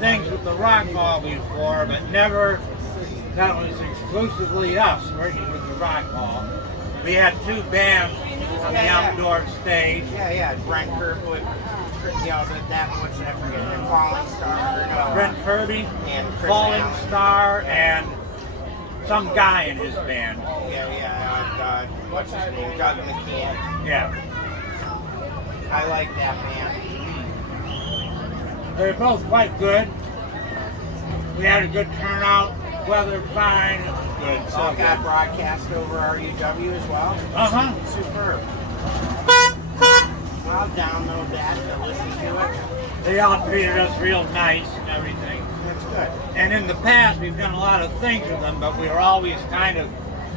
things with the rock hall before, but never that was exclusively us working with the rock hall. We had two bands on the outdoor stage. Yeah. Brent Kirkwood, that what's that? I forget. Falling Star. No. Brent Kirby, and Chris Falling Allen. Star, and some guy in his band. Yeah. What's his name? Doug McKean. Yeah. I like that band. They're both quite good. We had a good turnout. Weather fine. It was good. So it got broadcast over RUW as well. Superb. I'll download that to listen to it. They all treated us real nice and everything. That's good. And in the past, we've done a lot of things with them, but we were always kind of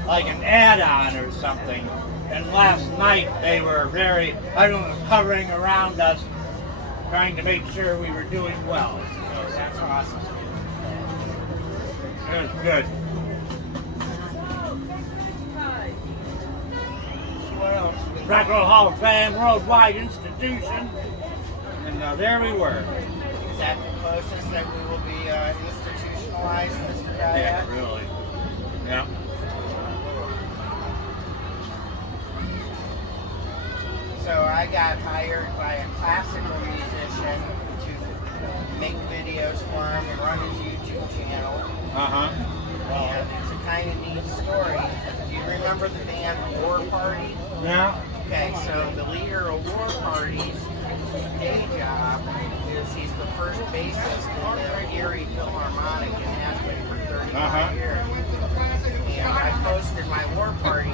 like an add-on or something. And last night, they were very, hovering around us, trying to make sure we were doing well. So that's awesome. It was good. What else? Rock and Roll Hall of Fame, worldwide institution. And there we were. Is that the closest that we will be institutionalized, Mr. Guyette? Yeah, really. Yeah. So I got hired by a classical musician to make videos for him and run his YouTube channel. And it's a kind of neat story. Do you remember the band War Party? Yeah. Okay, so the leader of War Party's day job is he's the first bassist in the Erie Philharmonic and has been for 35 years. And I posted my War Party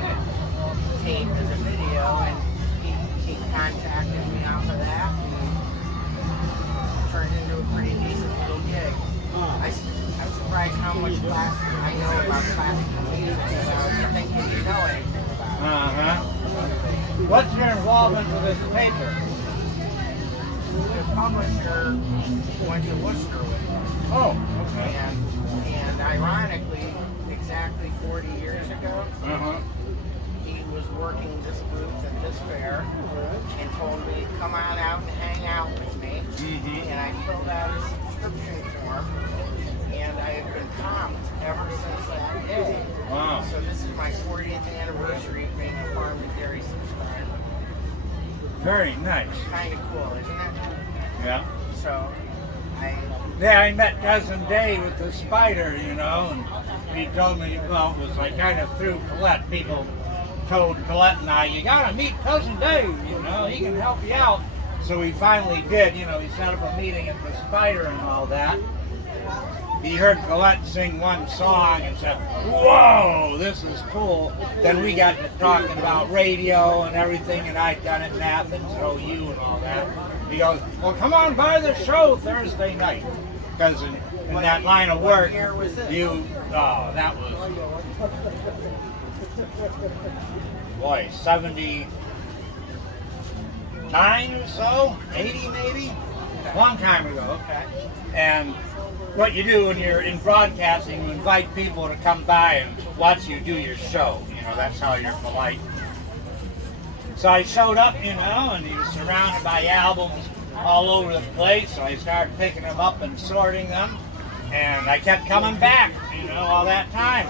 tape as a video, and he contacted me off of that and turned into a pretty decent little gig. I'm surprised how much I know about classical music without thinking you know anything about it. What's your involvement with this paper? The publisher went to Worcester with me. Oh, okay. And ironically, exactly 40 years ago, he was working this booth at this fair and told me, come on out and hang out with me. And I filled out a subscription form, and I have been comped ever since that day. Wow. So this is my 40th anniversary of being a Farm to Dairy subscriber. Very nice. Kind of cool, isn't it? Yeah. So, I met Cousin Dave with the spider, and he told me, well, it was like kind of through Colette. People told Colette and I, you gotta meet Cousin Dave, he can help you out. So we finally did, we set up a meeting at the spider and all that. He heard Guyette sing one song and said, whoa, this is cool. Then we got to talking about radio and everything, and I'd done it in Athens, and OU and all that. He goes, well, come on by the show Thursday night. Because in that line of work, that was, 79 or so, 80 maybe, a long time ago. okay. And what you do when you're in broadcasting, you invite people to come by and watch you do your show. That's how you're polite. So I showed up, and he was surrounded by albums all over the place. So I started picking them up and sorting them. And I kept coming back, all that time.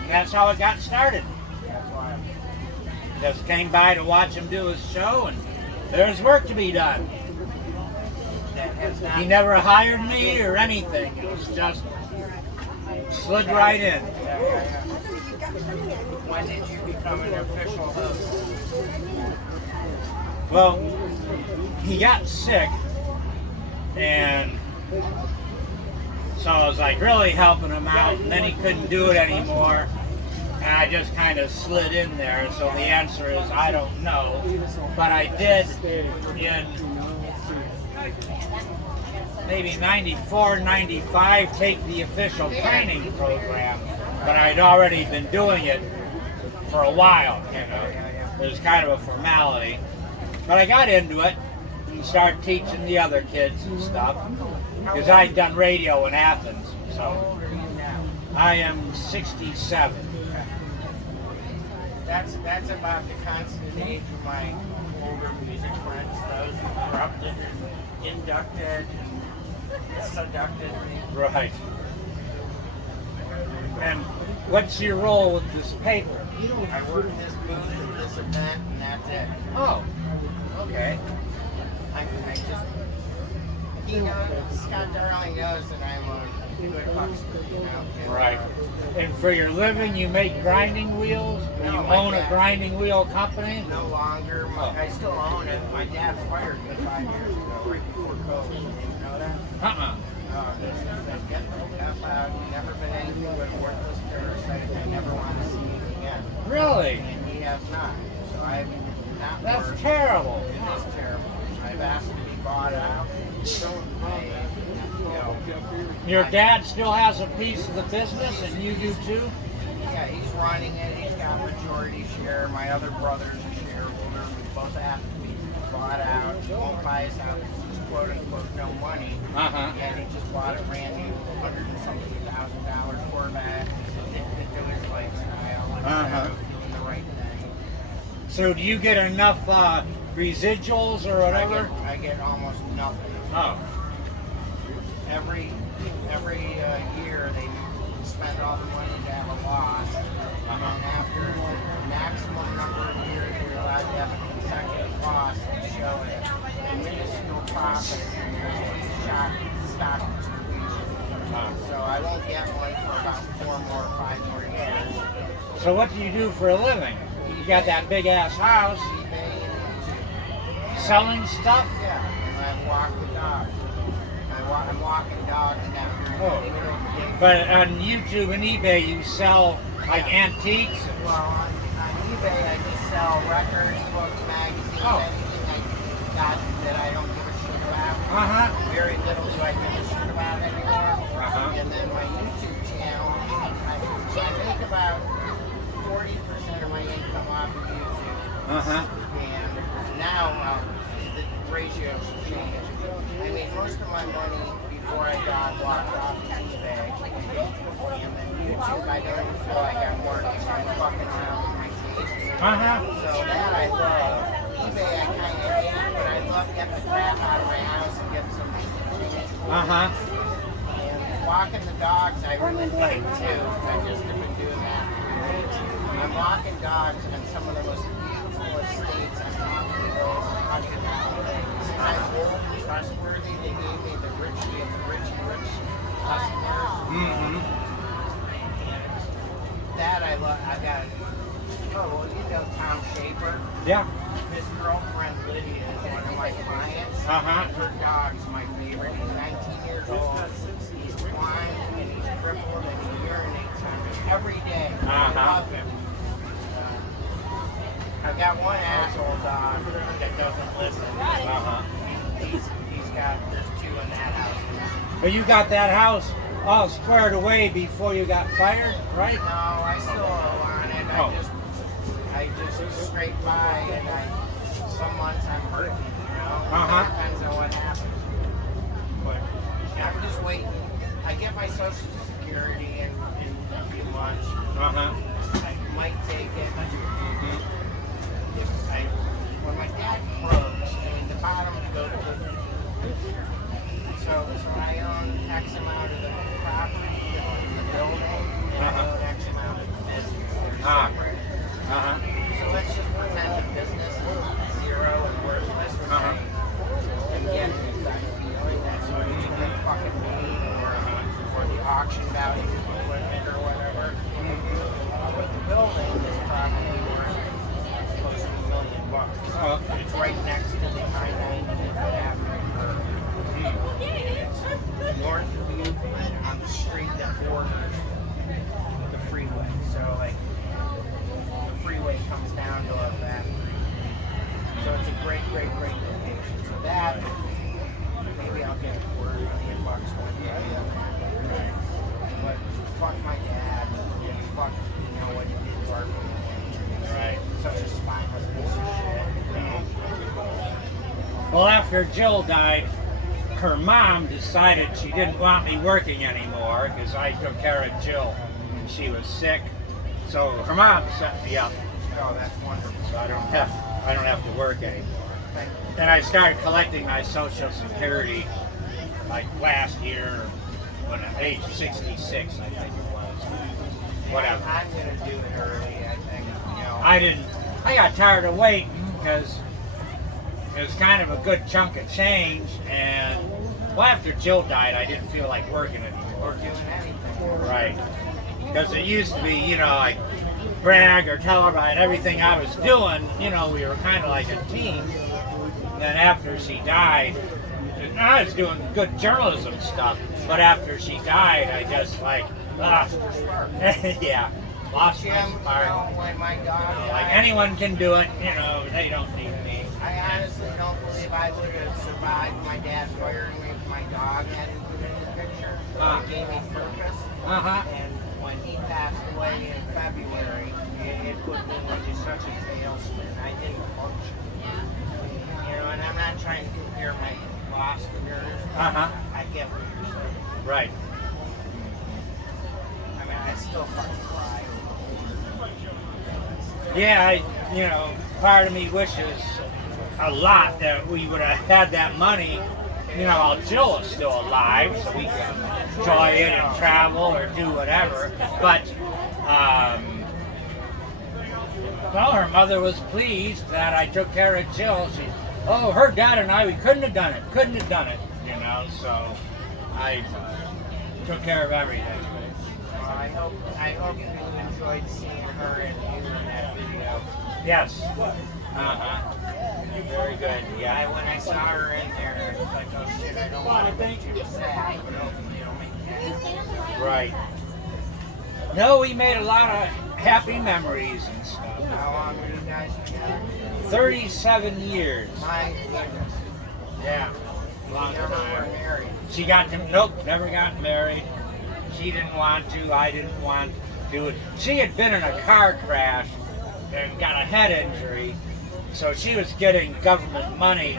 And that's how it got started. Just came by to watch him do his show, and there's work to be done. He never hired me or anything. It was just slid right in. When did you become an official host? Well, he got sick, and so I was like really helping him out, and then he couldn't do it anymore, and I just kind of slid in there. So the answer is I don't know, but I did in maybe 94, 95 take the official training program, but I'd already been doing it for a while, It was kind of a formality. But I got into it and started teaching the other kids and stuff, because I'd done radio in Athens. So How old are you now? I am 67. That's about the constant age of my older music friends, those who were inducted. seducted me. Right. And what's your role with this paper? I work this booth at this event, and that's it. Oh, okay. I just, he knows, Scott Darling knows that I'm a good huckster, you know. Right. And for your living, you make grinding wheels? No, You my own a dad- grinding wheel company? No longer. I still own it. My dad fired me 5 years ago, right before COVID. Did you know that? Uh-uh. This is get the F out. Never been anything but a worthless parasite. I never want to see him again. Really? And he has not. So I've not That's worked. terrible. It is terrible. I've asked to be bought out. Your dad still has a piece of the business, and you do too? Yeah, he's running it. He's got majority share. My other brother's a shareholder. We both have to be bought out. He won't buy us out. He's quote unquote no money. Uh-huh. And he just bought a brand new $100,000 Corvette. He's addicted to his lifestyle. Uh-huh. Doing the right thing. So do you get enough residuals or whatever? I get almost nothing. Oh. Every year they spend all the money to have a loss, and then after the maximum number of years you're allowed to have a consecutive loss, they show it a minuscule profit and there's a stock distribution. So I won't get one for about 5 more years. So what do you do for a living? You got that big ass house, eBay and YouTube. selling stuff? Yeah, and I walk the dog. I'm walking dogs now. Oh. But on YouTube and eBay you sell like antiques? Well, on eBay I just sell records, books, magazines, anything I got that I don't give a shit about. Uh-huh. Very little do I give a shit about anymore. Uh-huh. And then my YouTube channel, I make about 40% of my income off of YouTube. Uh-huh. And now the ratio's changed. I made most of my money before I got locked off of eBay. And then YouTube, I don't even feel like I'm working. I'm fucking around with my taste. Uh-huh. So that I love. eBay I kind of hate, but I love getting the crap out of my house and getting some change. Uh-huh. And walking the dogs I really like too. I just have been doing that for years. I'm walking dogs in some of the most beautiful estates I'm walking those trustworthy. They gave me the rich customers. Mm-hmm. That I love. I got. Oh, well, you know Tom Shaper. Yeah. His girlfriend Lydia is one of my clients. Uh-huh. Her dog's my favorite. He's 19 years old. He's blind and he's crippled and he urinates on me every day. I love him. I've got one asshole dog that doesn't listen. Uh-huh. There's 2 in that house. But you got that house all squared away before you got fired, right? No, I still owe on it. I just scrape by and some months I'm hurting, you know? Uh-huh. Depends on what happens. But I'm just waiting. I get my Social Security in a few months. Uh-huh. I might take it. When my dad croaks, the bottom goes to the so I own X amount of the property, the building, and I own X amount of the business. They're separate. Uh-huh. So let's just pretend the business is zero and worthless for me. And get that feeling that's what you get fucking paid or the auction value of the equipment or whatever. But the building is probably worth close to $1 million. It's right next to the I-90 Avenue curve. It's north of you and on the street that borders the freeway. So like the freeway comes down to a factory. So it's a great location. So that maybe I'll get $250,000 one day. But fuck my dad and fuck what he did to our family. Right. Such a spineless piece of shit. Well, after Jill died, her mom decided she didn't want me working anymore because I took care of Jill and she was sick. So her mom set me up. Oh, that's wonderful. So I don't have to work anymore. And I started collecting my Social Security like last year, when at age 66, I think it was. Whatever. I'm gonna do it early. I think. You know. I got tired of waiting because it was kind of a good chunk of change, and well, after Jill died, I didn't feel like working anymore. Right. Because it used to be, you know, like brag or tell about everything I was doing. You know, we were kind of like a team. And then after she died, I was doing good journalism stuff. But after she died, I just like, yeah, lost my spark. When my dog died, Like anyone can do it, you know, they don't need me. I honestly don't believe I would have survived my dad firing me if my dog hadn't put in the picture. It gave me purpose. And when he passed away in February, it put me into such a tailspin. I didn't function. You know, and I'm not trying to compare my loss to yours. I get what you're saying. Right. I mean, I still fucking cry. Yeah, you know, part of me wishes a lot that we would have had that money, you know, while Jill was still alive, so we could enjoy it and travel or do whatever. But, well, her mother was pleased that I took care of Jill. Her dad and I, we couldn't have done it, you know, so I took care of everything. I hope you enjoyed seeing her and you in that video. Yes. Very good. Yeah. When I saw her in there, I was like, oh shit, I don't want to make you sad, but hopefully you don't make me sad. Right. No, we made a lot of happy memories and stuff. How long were you guys together? 37 years. My goodness. Yeah. Long Never were time. married. She never got married. She didn't want to. I didn't want to do it. She had been in a car crash and got a head injury, so she was getting government money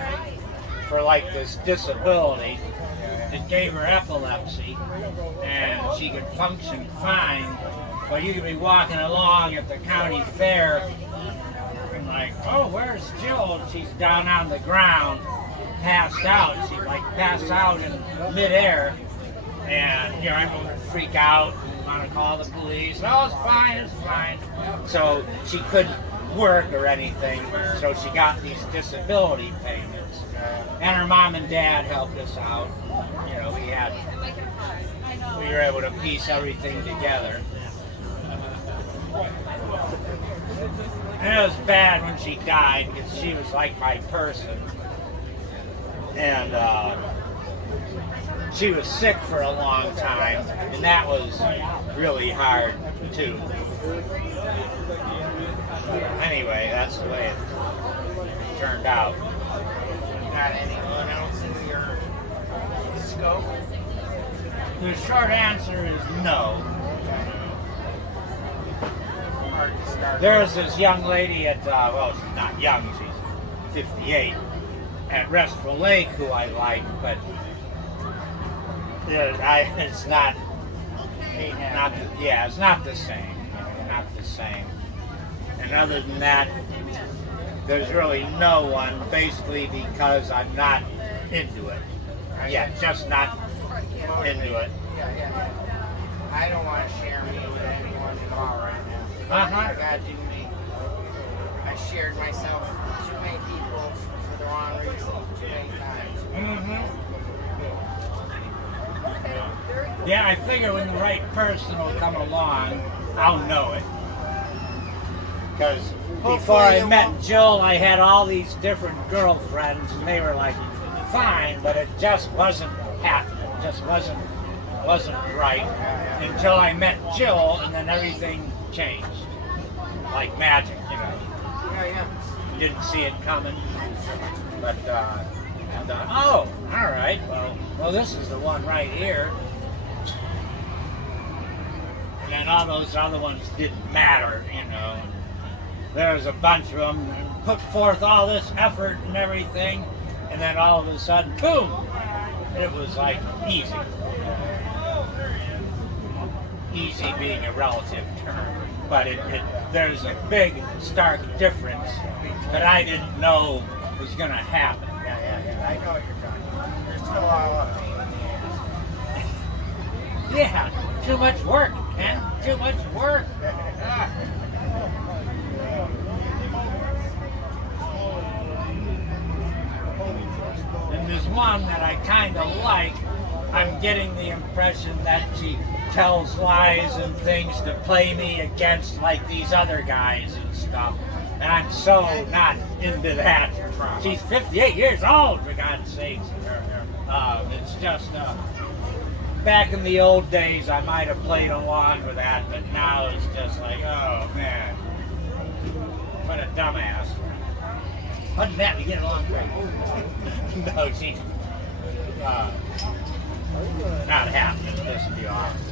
for like this disability. It gave her epilepsy, and she could function fine. But you could be walking along at the county fair and like, oh, where's Jill? And she's down on the ground, passed out. She'd like pass out in midair. And, you know, everyone would freak out and want to call the police. Oh, it's fine. So she couldn't work or anything, so she got these disability payments. And her mom and dad helped us out. You know, we were able to piece everything together. And it was bad when she died because she was like my person. And, she was sick for a long time, and that was really hard, too. Anyway, that's the way it turned out. You got anyone else in your scope? The short answer is no. Hard to start. There's this young lady at, well, she's not young, she's 58, at Restful Lake who I like, but it's not the same. Not the same. And other than that, there's really no one, basically because I'm not into it. Yeah, just not into it. Yeah. I don't want to share me with anyone at all right now. I gotta do me. I shared myself with too many people for the wrong reason too many times. Yeah, I figure when the right person will come along, I'll know it. Because before I met Jill, I had all these different girlfriends, and they were like fine, but it just wasn't happening. It just wasn't right until I met Jill, and then everything changed, like magic, you know. Yeah. Didn't see it coming, but I thought, oh, all right, well, this is the one right here. And then all those other ones didn't matter, you know. There was a bunch of them that put forth all this effort and everything, and then all of a sudden, boom, it was like easy. Easy being a relative term, but there's a big, stark difference that I didn't know was going to happen. Yeah. I know what you're talking about. There's still all up. Yeah, too much work, man. Too much work. And there's one that I kind of like. I'm getting the impression that she tells lies and things to play me against like these other guys and stuff. And I'm so not into that. She's 58 years old, for God's sakes. It's just, back in the old days, I might have played along with that, but now it's just like, oh man, what a dumbass. Other than that, we get along great. No, she's not happening, this to be honest.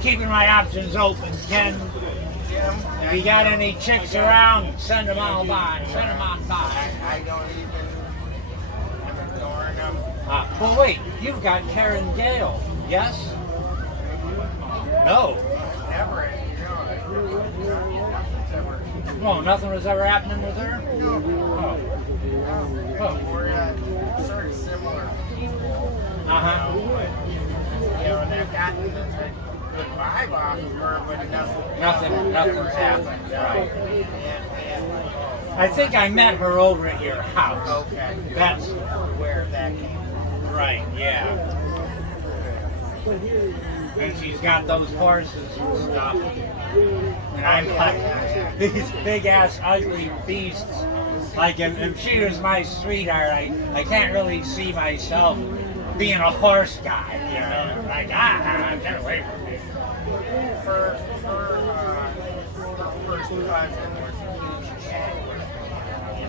Keeping my options open, Ken. If you got any chicks around, send them all by. Send them on by. I don't even, I'm ignoring them. Well, wait, you've got Karen Gale, yes? No. Never, nothing's ever. Oh, nothing was ever happening with her? No. Oh. We're sort of similar people. Uh-huh. And I've gotten a good vibe off of her, but Nothing's happened. Right. And I think I met her over at your house. okay. That's where that came from. right, yeah. And she's got those horses and stuff. And I'm like, these big-ass ugly beasts. Like, if she was my sweetheart, I can't really see myself being a horse guy, you know? Like, get away from me. Her first cousin was a huge Jaguar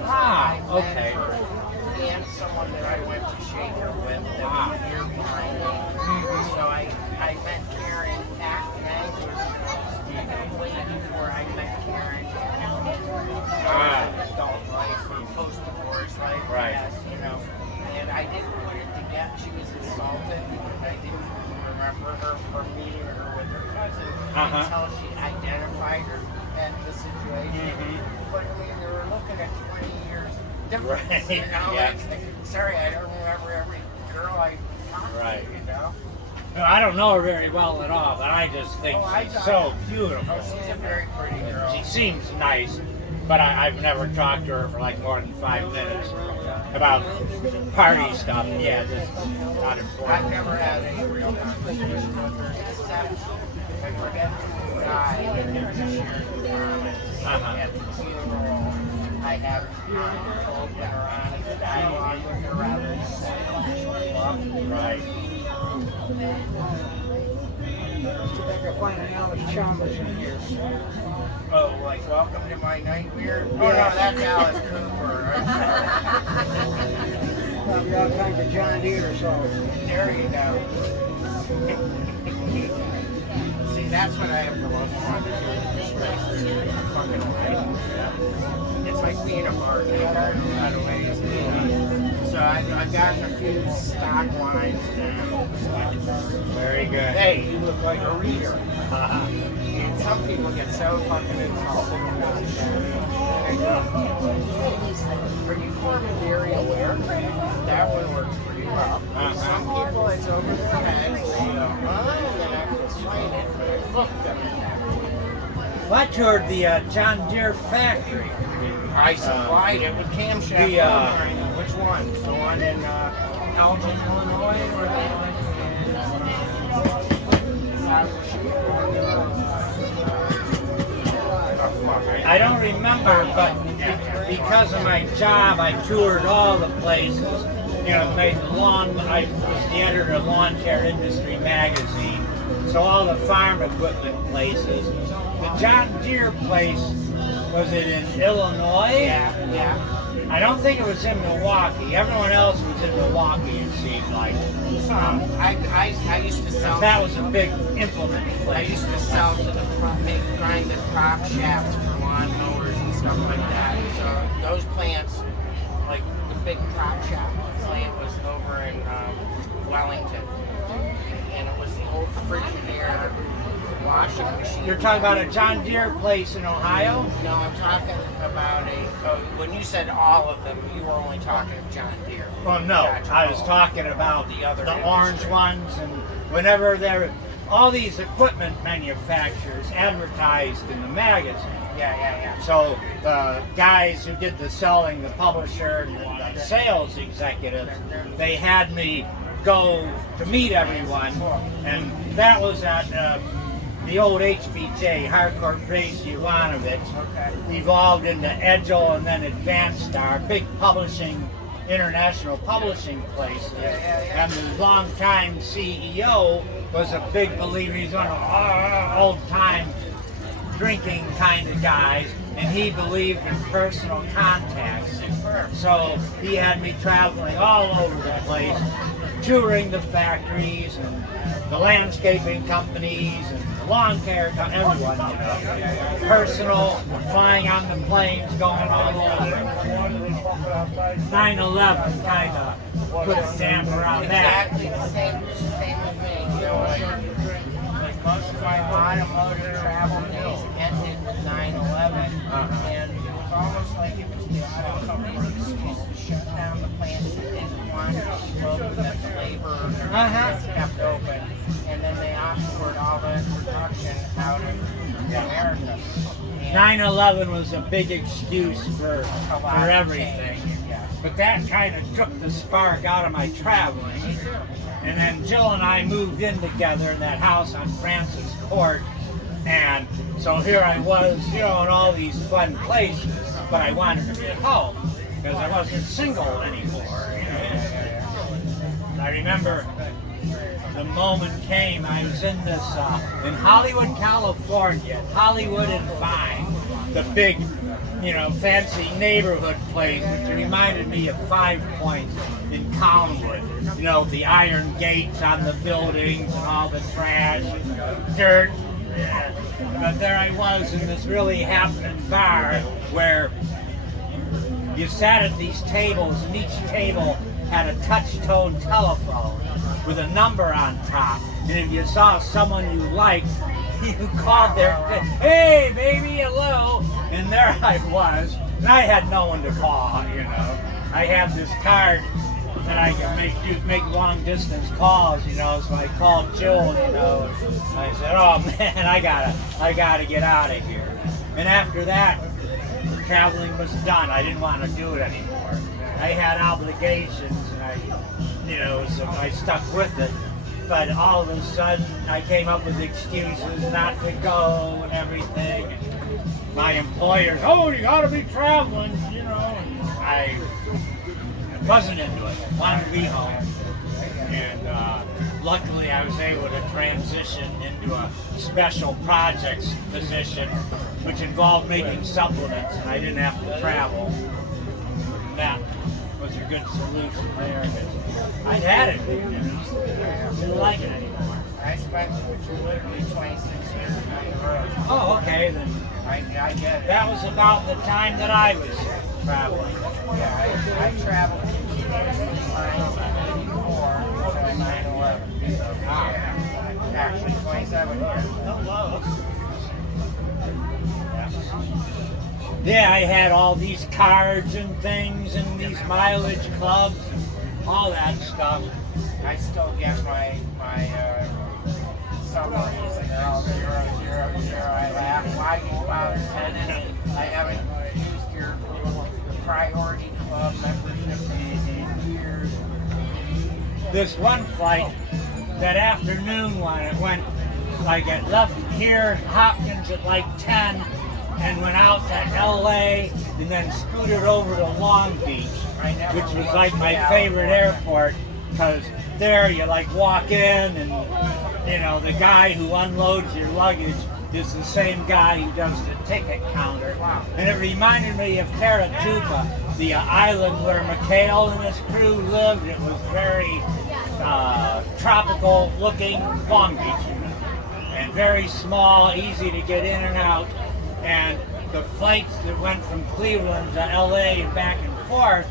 fan. Okay. And someone that I went to shake her with that was a year behind me. So I met Karen at Jaguar way before I met Karen. Adult life or post-divorce life, right. Yes, you know. And I didn't put it together. She was insulted because I didn't remember her or meeting her with her cousin until she identified her at the situation. But I mean, they were looking at 20 years difference, right. You know? Yeah. Like, sorry, I don't remember every girl I talked right. to, you know? No, I don't know her very well at all, but I just think she's so beautiful. Oh, she's a very pretty girl. She seems nice, but I've never talked to her for like more than 5 minutes about party stuff. Yeah, just not important. I've never had any real conversation with her, except I forget the guy that this year at the funeral. I have open her honest dialogue with her rather than Right. They're finding Alice Chalmers in here. Oh, like welcome to my nightmare? Oh no, that's Alice Cooper. Probably all kinds of John Deere songs. There you go. See, that's what I have the most fun to do with this place. Fucking amazing. It's like being a bartender in a lot of ways. So I've gotten a few stock lines now. Very good. Hey, you look like a reader. And some people get so fucking insulted about that. Are you very aware? That one works pretty well. Some people, it's over their heads. They go, oh, then I can explain it. But I looked at it. Well, I toured the John Deere factory. I supplied it with camshaft. Which one? The one in Elgin, Illinois, or the one I don't remember, but because of my job, I toured all the places. You know, made lawn. I was the editor of Lawn Care Industry magazine, so all the farm equipment places. The John Deere place, was it in Illinois? Yeah. I don't think it was in Milwaukee. Everyone else was in Milwaukee, it seemed like. I used to sell. That was a big implement I place. used to sell to the big grinded prop shafts for lawn mowers and stuff like that. So those plants, like the big prop shaft plant, was over in Wellington, and it was the old Frigidaire washing machine You're talking about a John Deere place in Ohio? No, I'm talking about when you said all of them, you were only talking of John Deere. Well, no, I was talking about the orange ones, and whenever all these equipment manufacturers advertised in the magazine. Yeah. So the guys who did the selling, the publisher, and the sales executives, they had me go to meet everyone, and that was at the old HBJ, Hardcore Base Jovanovic, evolved into Edgel and then Advanced Star, big international publishing places. And the longtime CEO was a big believer. He's one of old-time drinking kind of guys, and he believed in personal contacts. So he had me traveling all over the place, touring the factories and the landscaping companies and the lawn care companies, everyone, you know. Personal, flying on the planes, going all over. 9/11 kind of put a stamp around that. Exactly the same with me. You know, like most of my automotive travel days ended with 9/11, and it was almost like it was the auto company's excuse to shut down the plants that didn't want to keep open, that the labor kept open, and then they offshored all the production out of America. 9/11 was a big excuse for everything. But that kind of took the spark out of my traveling. And then Jill and I moved in together in that house on Francis Court. And so here I was, you know, in all these fun places, but I wanted to be at home because I wasn't single anymore. You know? I remember the moment came, I was in this, in Hollywood, California, Hollywood and Vine, the big, you know, fancy neighborhood place, which reminded me of 5 Points in Collinwood. You know, the iron gates on the buildings and all the trash and dirt. Yeah. But there I was in this really happening bar where you sat at these tables, and each table had a touch-tone telephone with a number on top. And if you saw someone you liked, you called their, hey, baby, hello. And there I was, and I had no one to call, you know. I had this card that I could make long distance calls, you know, so I called Jill, you know, and I said, oh man, I gotta get out of here. And after that, traveling was done. I didn't want to do it anymore. I had obligations, and so I stuck with it. But all of a sudden, I came up with excuses not to go and everything. And my employers, oh, you gotta be traveling, you know. And I wasn't into it. I wanted to be home. And luckily, I was able to transition into a special projects position, which involved making supplements, and I didn't have to travel. That was a good solution there. I'd had it, didn't like it anymore. I spent literally 26 years on the road. Oh, okay, then I get it. that was about the time that I was traveling. Yeah, I traveled continuously from 1984 until 9/11. So, actually 27 years. Hello. Yeah, I had all these cards and things and these mileage clubs and all that stuff. I still get my summaries, and they're all 0, 0, 0. I laugh. Why do you bother sending me? I haven't used your priority club membership in years. This one flight, that afternoon one, it went like it left here, Hopkins at like 10, and went out to LA, and then scooted over to Long Beach, which was like my favorite airport, because there you like walk in, and you know, the guy who unloads your luggage is the same guy who does the ticket counter. And it reminded me of Taratuba, the island where McHale and his crew lived. It was very tropical looking, Long Beach, and very small, easy to get in and out. And the flights that went from Cleveland to LA and back and forth,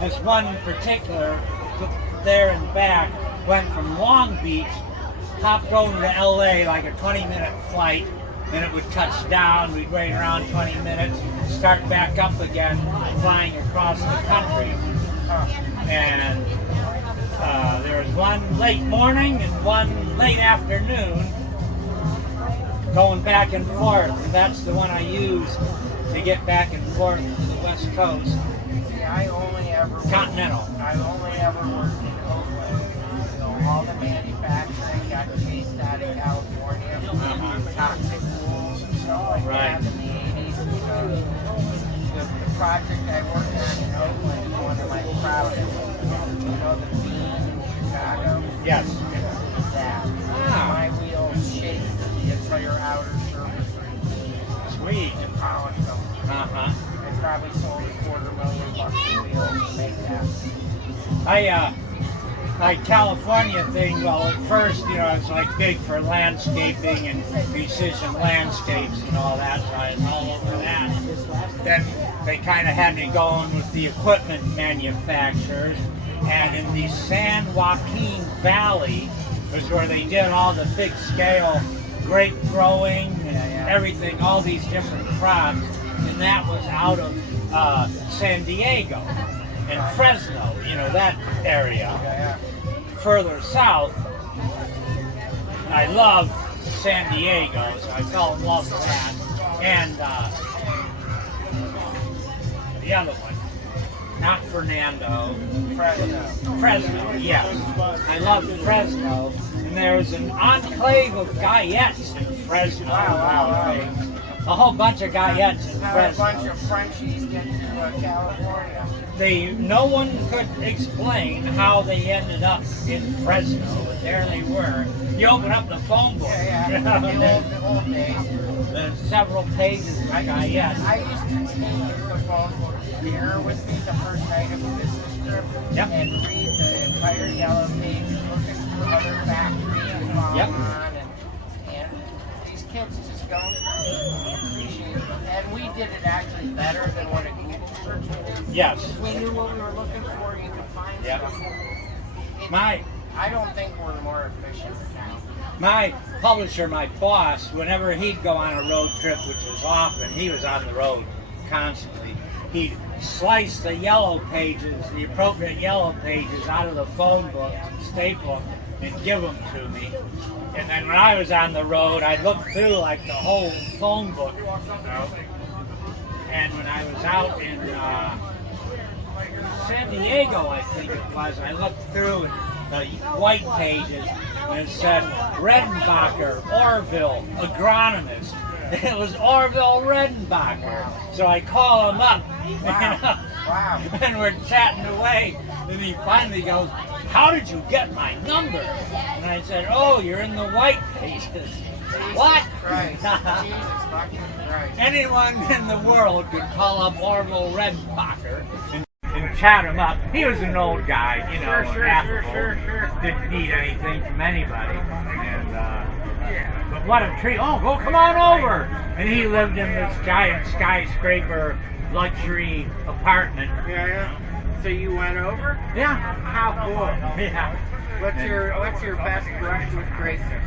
this one in particular, there and back, went from Long Beach hopped over to LA like a 20-minute flight. Then it would touch down, we'd wait around 20 minutes, start back up again, flying across the country. And there was one late morning and one late afternoon going back and forth. And that's the one I use to get back and forth to the West Coast. Yeah, I only ever worked in Oakland. So all the manufacturing got chased out of California. Toxic rules and stuff like that in the 80s. The project I worked on in Oakland is one of my proudest. You know the beam in Chicago? Yes. That. My wheels shaped the entire outer surface of the beam. Sweet. And polished them. I probably sold $250,000 of wheels to make that. My California thing, well, at first, you know, I was like big for landscaping and precision landscapes and all that, so I was all over that. Then they kind of had me going with the equipment manufacturers, and in the San Joaquin Valley was where they did all the big scale grape growing and everything, all these different crops, and that was out of San Diego and Fresno, you know, that area. Further south, I loved San Diego, so I fell in love with that. And the other one, not Fernando, Fresno, yes. I loved Fresno, and there was an enclave of Guyettes in Fresno. A whole bunch of Guyettes in Fresno. A bunch of Frenchies get to California. No one could explain how they ended up in Fresno, but there they were. You open up the phone book. The old days. There's several pages of Guyette. I used to take the phone book here with me the first night of a business trip and read the entire yellow page, looking for other factories going on, and these kids just don't appreciate it. And we did it actually better than what a Google search did. Yes. We knew what we were looking for, you could find stuff. I don't think we're more efficient now. My publisher, my boss, whenever he'd go on a road trip, which was often, he was on the road constantly, he'd slice the yellow pages, the appropriate yellow pages out of the phone book, staple them, and give them to me. And then when I was on the road, I'd look through like the whole phone book, you know. And when I was out in San Diego, I think it was, I looked through the white pages and it said Redenbacher, Orville, agronomist. It was Orville Redenbacher. So I call him up, and we're chatting away, and he finally goes, "How did you get my number?" And I said, "Oh, you're in the white pages." What? Jesus fucking Christ. Anyone in the world could call up Orville Redenbacher and chat him up. He was an old guy, you know, affable. Didn't need anything from anybody. And but what a treat. Oh, well, come on over. And he lived in this giant skyscraper luxury apartment. So you went over? Yeah. How cool. Yeah. What's your best brush with greatness?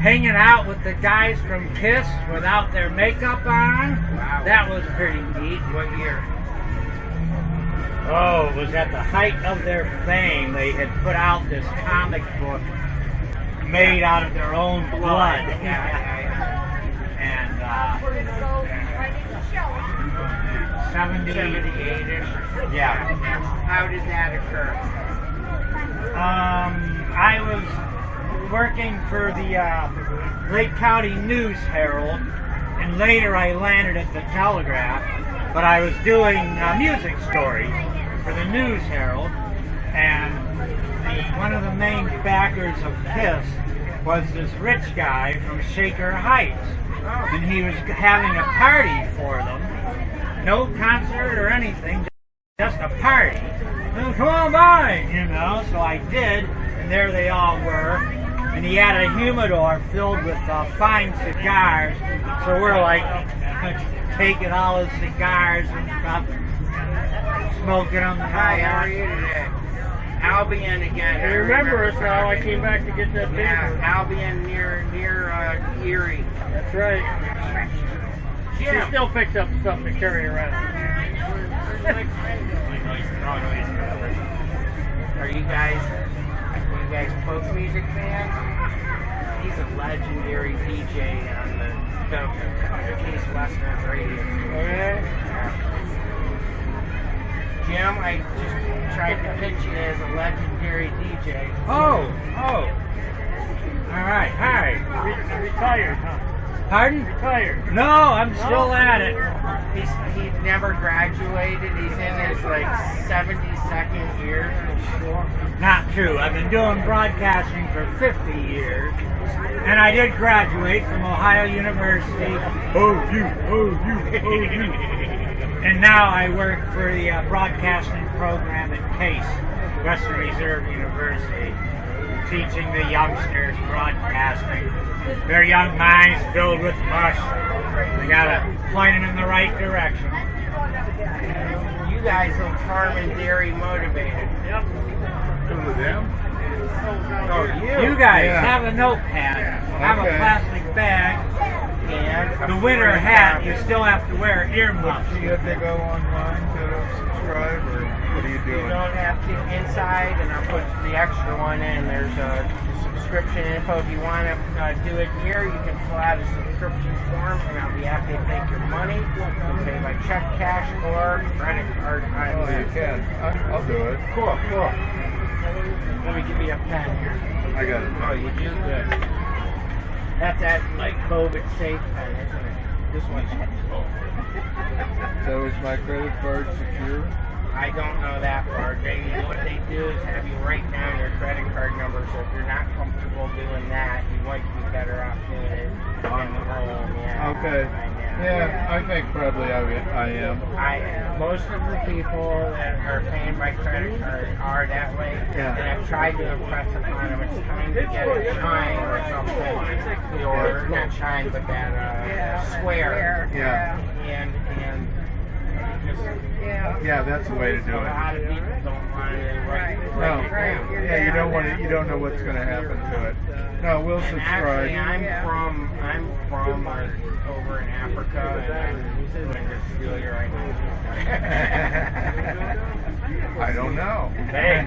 Hanging out with the guys from KISS without their makeup on. Wow. That was pretty neat. What year? Oh, it was at the height of their fame. They had put out this comic book made out of their own blood. And 78-ish. Yeah. How did that occur? I was working for the Lake County News Herald, and later I landed at the Telegraph, but I was doing music stories for the News Herald, and one of the main backers of KISS was this rich guy from Shaker Heights, and he was having a party for them. No concert or anything, just a party. And come on by, you know. So I did, and there they all were. And he had a humidor filled with fine cigars. So we're like taking all the cigars and stuff, smoking them. Hi, how are you today? Albion again. You remember us now? I came back to get that paper. Yeah, Albion near Erie. That's right. She still picked up stuff to carry around. Are you guys folk music fans? He's a legendary DJ on the Case Western radio. Okay. Jim, I just tried to pitch you as a legendary DJ. Oh. All right. Hi. Retired, huh? Pardon? Retired. No, I'm still at it. He never graduated. He's in his 72nd year. Not true. I've been doing broadcasting for 50 years, and I did graduate from Ohio University. OU. And now I work for the broadcasting program at Case, Western Reserve University, teaching the youngsters broadcasting. Their young minds filled with mush. They gotta point them in the right direction. You guys look farm and dairy motivated. Yep. Who, them? Oh, You guys have a notepad, have a plastic bag, and the winter hat. You still have to wear earmuffs. Do you have to go online to subscribe, or what are you You doing? don't have to inside, and I'll put the extra one in. There's a subscription info. If you want to do it here, you can fill out a subscription form, and I'll be happy to take your money. You can pay by check, cash, or credit card. Oh, you can. I'll do it. Cool. Let me give you a pen here. I got it. Oh, you do good. That's that COVID safe pen, isn't it? This one's. So is my credit card secure? I don't know that part. What they do is have you write down your credit card number, so if you're not comfortable doing that, you might be better off doing it in the home. Yeah. Okay. Yeah, I think probably I am. Most of the people that are paying by credit card are that way, Yeah. and I've tried to impress upon them it's time to get a chime or something, or not chime, but that swear. Yeah. And Yeah, that's the way to do a it. lot of people don't want to write it No. down. Yeah, you don't want to. You don't know what's going to happen to it. No, we'll And actually, subscribe. I'm from over in Africa, and I'm going to steal your identity. I don't know. Hey,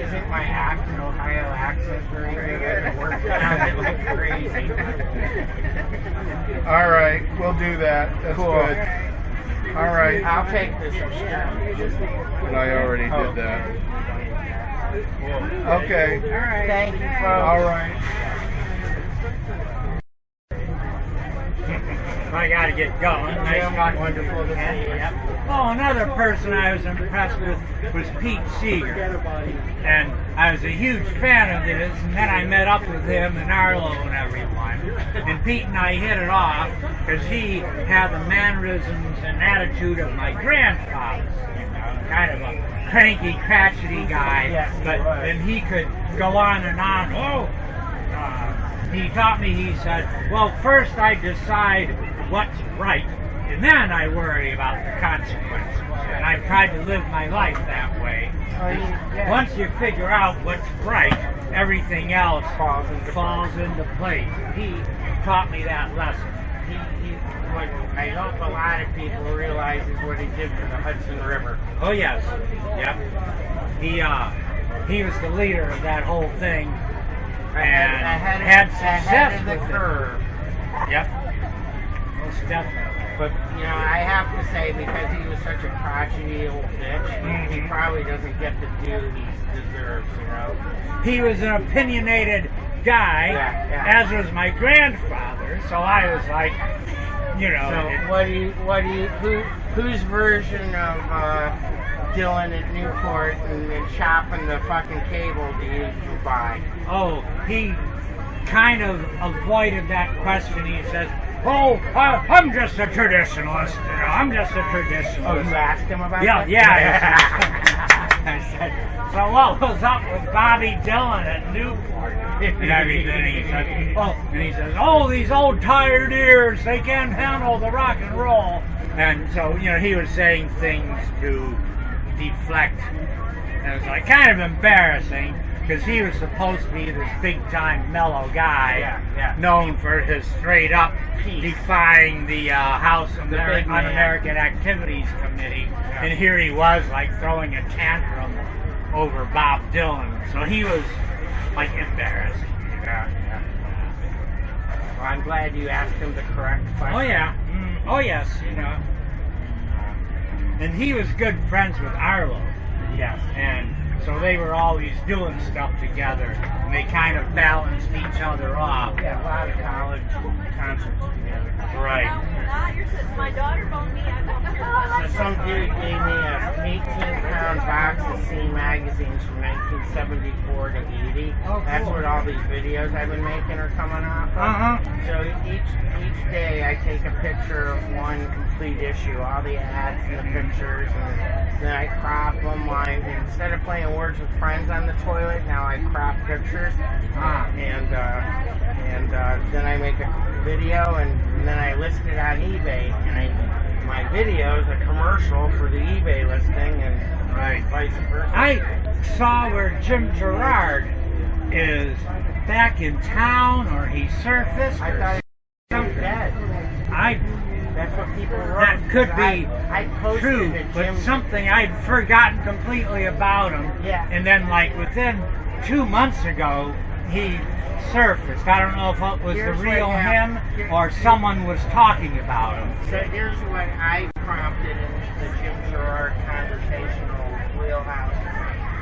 isn't my Ohio accent very good? It works out like crazy. All right, we'll do that. That's Cool. good. All right. I'll take the subscription. And I already did that. Okay. All right. Thank you, folks. All right. I gotta get going. Nice talking. Wonderful to see you. Yep. Oh, another person I was impressed with was Pete Seeger. And I was a huge fan of his, and then I met up with him and Arlo and everyone. And Pete and I hit it off because he had the mannerisms and attitude of my grandfather. Kind of a cranky, crotchety guy, and he could go on and on. He taught me, he said, well, first I decide what's right, and then I worry about the consequences. And I've tried to live my life that way. Once you figure out what's right, everything else falls into place. He taught me that lesson. What I hope a lot of people realize is what he did for the Hudson River. Oh yes, yep. He was the leader of that whole thing, and had success ahead of the with it. curve. Yep, most definitely. But I have to say, because he was such a crotchety old bitch, he probably doesn't get the due he deserves. He was an opinionated guy, as was my grandfather. So I was like, So whose version of Dylan at Newport and then chopping the fucking cable do you buy? Oh, he kind of avoided that question. He says, "Oh, I'm just a traditionalist. I'm just a traditionalist." Oh, you asked him about that? Yeah. I said, so what was up with Bobby Dylan at Newport and everything? He says, oh, these old tired ears, they can't handle the rock and roll. And so, he was saying things to deflect And it was like kind of embarrassing because he was supposed to be this big-time mellow guy, known for his straight-up defying the House Un-American Activities Committee, and here he was like throwing a tantrum over Bob Dylan. So he was like embarrassing. Well, I'm glad you asked him the correct question. Oh yeah. Oh yes, you know. And he was good friends with Arlo. Yes. And so they were always doing stuff together, and they kind of balanced each other off. Yeah, a lot of college concerts together. Right. My daughter phoned me. So some dude gave me a 18-pound box of C magazines from 1974 to 80. Oh, That's cool. what all these videos I've been making are coming off of. So each day I take a picture of one complete issue, all the ads and the pictures, and then I crop them. Instead of playing Words with Friends on the toilet, now I crop pictures, and then I make a video, and then I list it on eBay, and my video is a commercial for the eBay listing, and vice versa. I saw where Jim Gerard is back in town, or he surfaced. I thought he was dead. That's what people wrote. That could be I posted true, it, but Jim. something I'd forgotten completely about him. Yeah. And then, like, within 2 months ago, he surfaced. I don't know if it was Here's the real what him or someone was talking about him. So here's what I prompted into the Jim Gerard conversational wheelhouse.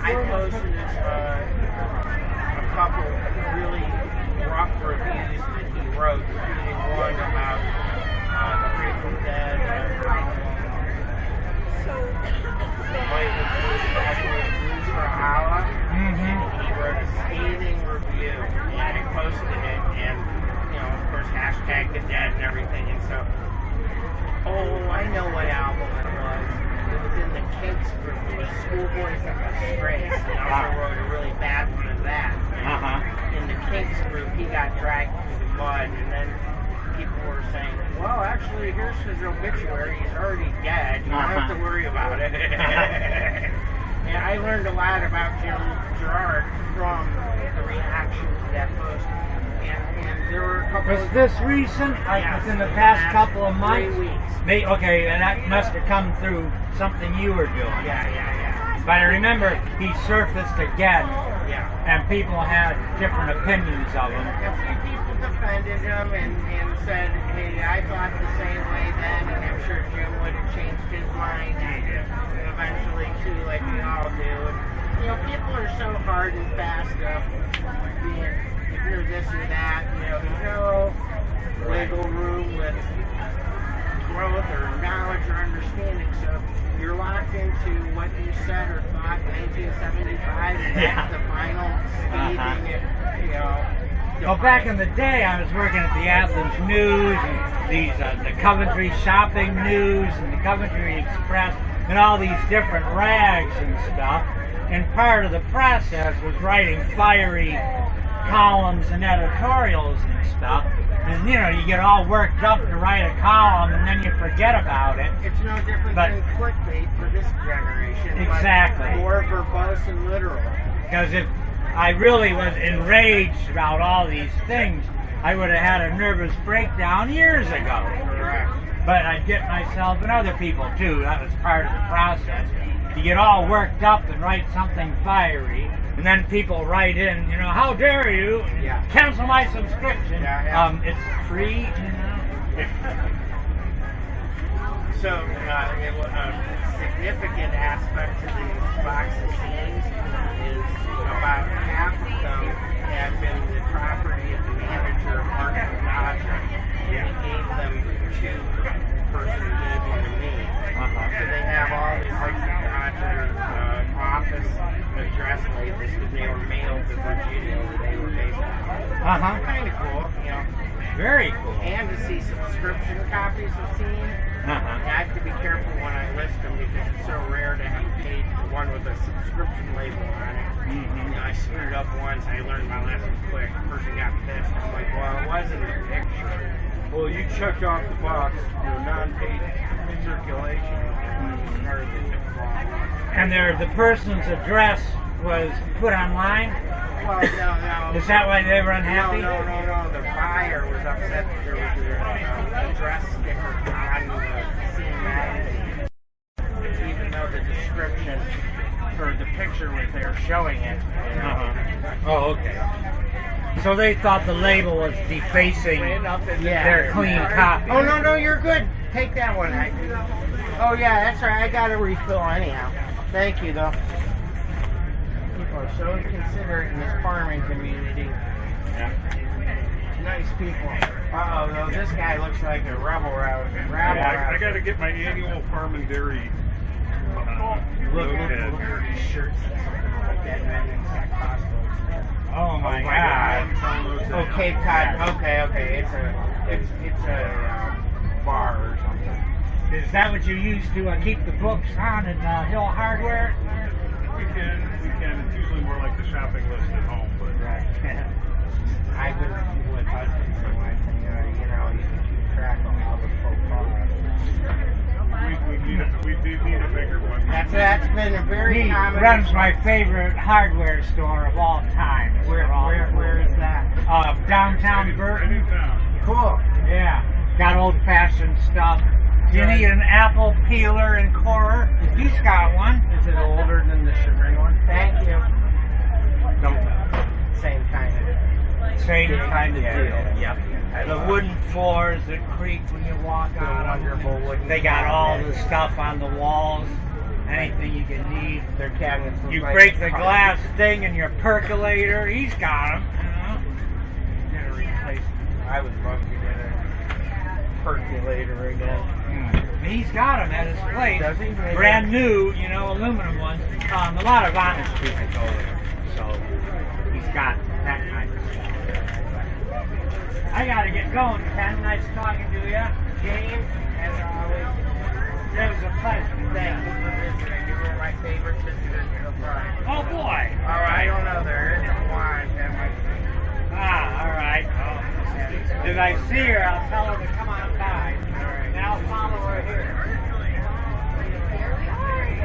I posted a couple really rough reviews that he wrote, including one about the Grateful Dead, Blues for Allah. He wrote a scathing review, and I posted it, and of course, hashtag the dead and everything, and so, I know what album it was. It was in the Kinks group. It was Schoolboys and the Strays. And I also wrote a really bad one of that. In the Kinks group, he got dragged through the mud, and then people were saying, well, actually, here's his obituary. He's already dead. You don't have to worry about it. And I learned a lot about Jim Gerard from the reaction to that post. And there were a couple Was this recent? Like within the past couple of months? 3 weeks. Okay, and that must have come through something you were doing. Yeah. But I remember he surfaced again, and people had different opinions of him. A few people defended him and said, hey, I thought the same way then, and I'm sure Jim would have changed his mind eventually too, like we all do. And, people are so hard and fast of being, if you're this or that, there's no wiggle room with growth or knowledge or understanding. So you're locked into what you said or thought in 1975, and that's the final scathing, Well, back in the day, I was working at the Athens News and these the Coventry Shopping News and the Coventry Express and all these different rags and stuff. And part of the process was writing fiery columns and editorials and stuff. And you get all worked up to write a column and then you forget about it. It's no different than clickbait for this generation. Exactly. But more verbose and literal. Because if I really was enraged about all these things, I would have had a nervous breakdown years ago. Correct. But I'd get myself and other people too. That was part of the process. You get all worked up and write something fiery, and then people write in, how dare you cancel my subscription? It's free, So, a significant aspect of these box of scenes is about half of them have been the property of the manager, Martin Dodger. He gave them to the person who gave them to me. So they have all these Martin Dodger office address labels because they were mailed to Virginia where they were based. Kind of cool, Very cool. And to see subscription copies of scenes. I have to be careful when I list them because it's so rare to have paid for one with a subscription label on it. I screwed up once. I learned my lesson quick. The person got pissed. I'm like, well, it wasn't a picture. Well, you checked off the box, non-paid circulation. And the person's address was put online? Well, no. Is that why they were unhappy? No. The buyer was upset that there was an address sticker on the scene magazine. Even though the description or the picture was there showing it. You know. Oh, okay. So they thought the label was defacing their clean copy. Oh, no, you're good. Take that one. Oh, yeah, that's right. I got a refill anyhow. Thank you, though. People are so considerate in this farming community. Yeah. Nice people. Uh-oh, though, this guy looks like a rebel rouser. I got to get my annual farm and dairy. Look at these shirts and something like that. Oh my God. Oh, Cape Cod. Okay. It's a bar or something. Is that what you use to keep the books on in Hill Hardware? We can. It's usually more like the shopping list at home, but Right. I would husband for one thing, you can keep track of all the folk are. we do need a bigger one. That's been a very He common. runs my favorite hardware store of all time. Where is that? Downtown Burton. Right in town. Cool. Yeah. Got old-fashioned stuff. You need an apple peeler and corer. He's got one. Is it older than the chagrin one? Thank you. Same kind of. Same kind of Yeah, deal. Yep. The wooden floors that creak when you walk The on wonderful them. wooden They got all cabinets. the stuff on the walls. Anything you can need. Their cabinets look You like break the cars. glass thing in your percolator. He's got them. Get a replacement. I would love to get a percolator again. He's got them at his place. Does he? Maybe. Brand new, aluminum ones. A lot of honest people go there. So he's got that kind of stuff. I gotta get going, Ken. Nice talking to you. James, as always, It was a pleasure. thank you for visiting. You were my favorite visitor to the party. Oh boy. All right. I don't know. There isn't one that might be. All right. If I see her, I'll tell her to